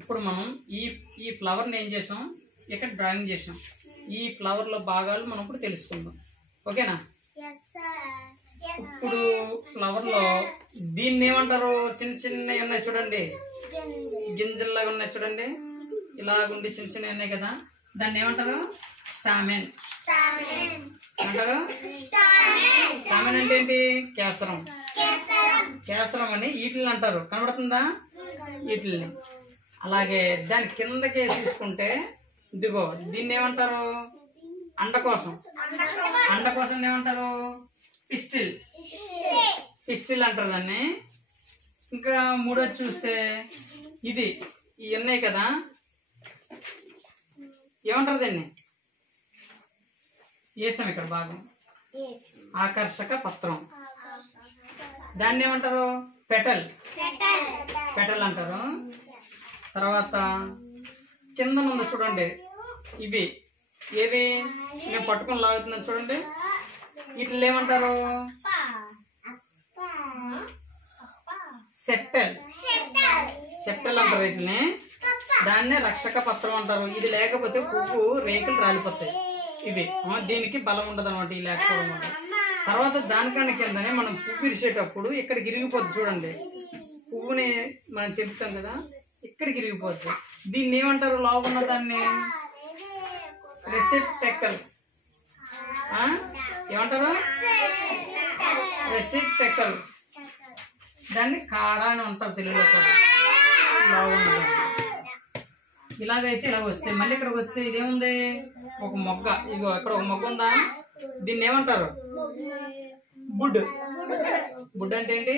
ఇప్పుడు మనం ఈ ఈ ఫ్లవర్ని ఏం చేసాం, ఇక్కడ డ్రాయింగ్ చేసాం. ఈ ఫ్లవర్లో భాగాలు మనం ఇప్పుడు తెలుసుకుందాం. ఓకేనా? ఇప్పుడు ఫ్లవర్లో దీన్ని ఏమంటారు? చిన్న చిన్నవి ఉన్నాయి చూడండి, గింజల్లాగా ఉన్నాయి చూడండి, ఇలాగుండి చిన్న చిన్నవి ఉన్నాయి కదా, దాన్ని ఏమంటారు? స్టామెన్ అంటారు. స్టామెన్ అంటే ఏంటి? కేసరం. కేసరం అని వీటిని అంటారు. కనబడుతుందా? వీటిని. అలాగే దాని కిందకి తీసుకుంటే ఇదిగో దీన్ని ఏమంటారు? అండకోశం. అండకోశం ఏమంటారు? పిస్టిల్. పిస్టిల్ అంటారు దాన్ని. ఇంకా మూడోది చూస్తే ఇది ఇవి ఉన్నాయి కదా, ఏమంటారు దీన్ని? వేసాం ఇక్కడ భాగం, ఆకర్షక పత్రం. దాన్ని ఏమంటారు? పెటల్. పెటల్ అంటారు. తర్వాత కింద ఉంది చూడండి, ఇవి ఏవి నేను పట్టుకొని లాగుతున్నాను చూడండి, వీటిని ఏమంటారు? సెప్టల్. సెప్టల్ అంటారు వీటిని. దాన్నే రక్షక పత్రం అంటారు. ఇది లేకపోతే పువ్వు రేకులు రాలిపోతాయి. ఇవి దీనికి బలం ఉండదు అనమాట, ఈ లేకపోవడం వల్ల. తర్వాత దానికన్నా కిందనే మనం పువ్వు విరిసేటప్పుడు ఇక్కడికి ఇరిగిపోద్ది చూడండి, పువ్వుని మనం తెంపుతాం కదా, ఇక్కడికి ఇరిగిపోద్ది. దీన్ని ఏమంటారు? లావున్న దాన్ని రెసిప్టెకల్. ఏమంటారు? రెసిప్టెకల్. దాన్ని కాడ అని అంటారు తెలుగులో కూడా. లావున్నదాన్ని. ఇలాగైతే ఇలా వస్తే మళ్ళీ ఇక్కడికి వస్తే ఇదేముంది? ఒక మొగ్గ. ఇగో ఇక్కడ ఒక మొగ్గ ఉందా, దీన్ని ఏమంటారు? బుడ్. బుడ్ అంటే ఏంటి?